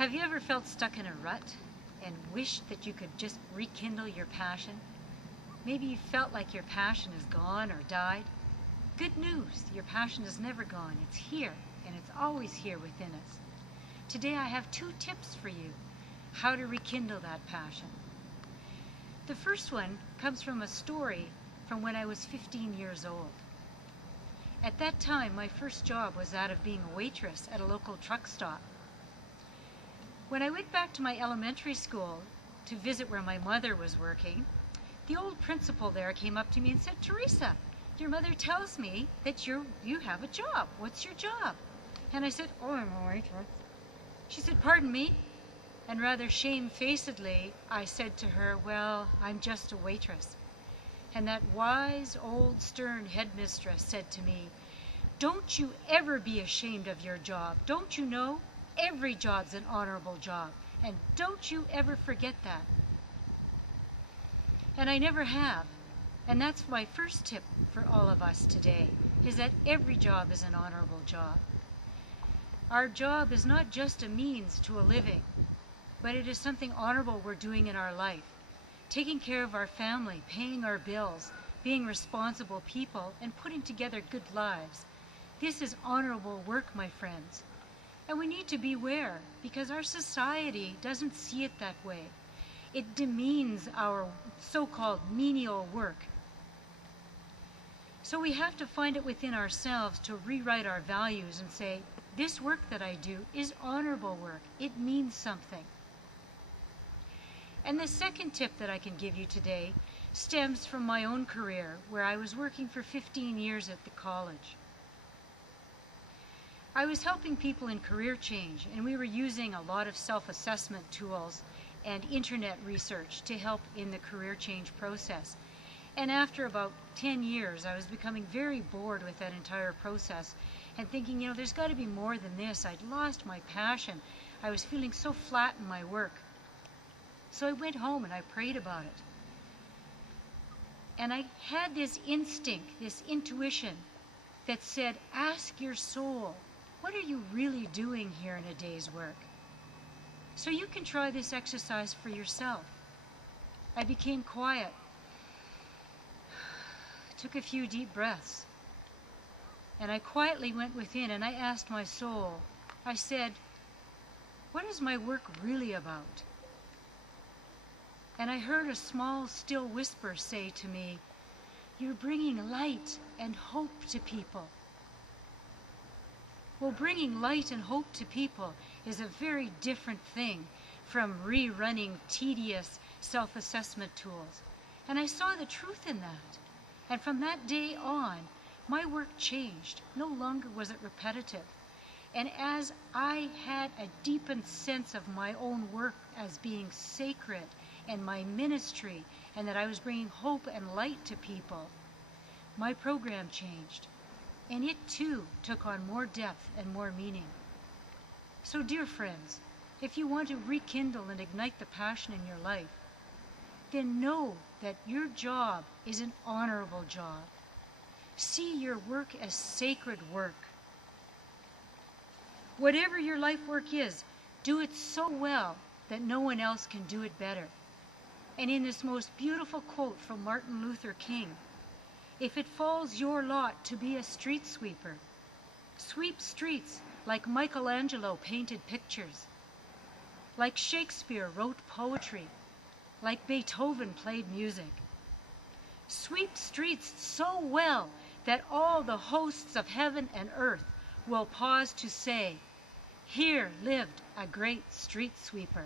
Have you ever felt stuck in a rut and wished that you could just rekindle your passion? Maybe you felt like your passion is gone or died. Good news, your passion is never gone. It's here, and it's always here within us. Today I have 2 tips for you, how to rekindle that passion. The first one comes from a story from when I was 15 years old. At that time, my first job was that of being a waitress at a local truck stop. When I went back to my elementary school to visit where my mother was working, the old principal there came up to me and said, "Teresa, your mother tells me that you have a job. What's your job?" And I said, "Oh, I'm a waitress." She said, "Pardon me?" And rather shamefacedly, I said to her, "Well, I'm just a waitress." And that wise, old, stern headmistress said to me, "Don't you ever be ashamed of your job. Don't you know? Every job's an honorable job. And don't you ever forget that." And I never have. And that's my first tip for all of us today, is that every job is an honorable job. Our job is not just a means to a living, but it is something honorable we're doing in our life. Taking care of our family, paying our bills, being responsible people, and putting together good lives. This is honorable work, my friends. And we need to beware, because our society doesn't see it that way. It demeans our so-called menial work. So we have to find it within ourselves to rewrite our values and say, this work that I do is honorable work. It means something. And the second tip that I can give you today stems from my own career, where I was working for 15 years at the college. I was helping people in career change, and we were using a lot of self-assessment tools and internet research to help in the career change process. And after about 10 years, I was becoming very bored with that entire process and thinking, there's got to be more than this. I'd lost my passion. I was feeling so flat in my work. So I went home and I prayed about it. And I had this instinct, this intuition that said, ask your soul, what are you really doing here in a day's work? So you can try this exercise for yourself. I became quiet, took a few deep breaths, and I quietly went within and I asked my soul, I said, what is my work really about? And I heard a small, still whisper say to me, you're bringing light and hope to people. Well, bringing light and hope to people is a very different thing from rerunning tedious self-assessment tools. And I saw the truth in that. And from that day on, my work changed. No longer was it repetitive. And as I had a deepened sense of my own work as being sacred and my ministry, and that I was bringing hope and light to people, my program changed. And it too took on more depth and more meaning. So dear friends, if you want to rekindle and ignite the passion in your life, then know that your job is an honorable job. See your work as sacred work. Whatever your life work is, do it so well that no one else can do it better. And in this most beautiful quote from Martin Luther King, if it falls your lot to be a street sweeper, sweep streets like Michelangelo painted pictures, like Shakespeare wrote poetry, like Beethoven played music. Sweep streets so well that all the hosts of heaven and earth will pause to say, here lived a great street sweeper.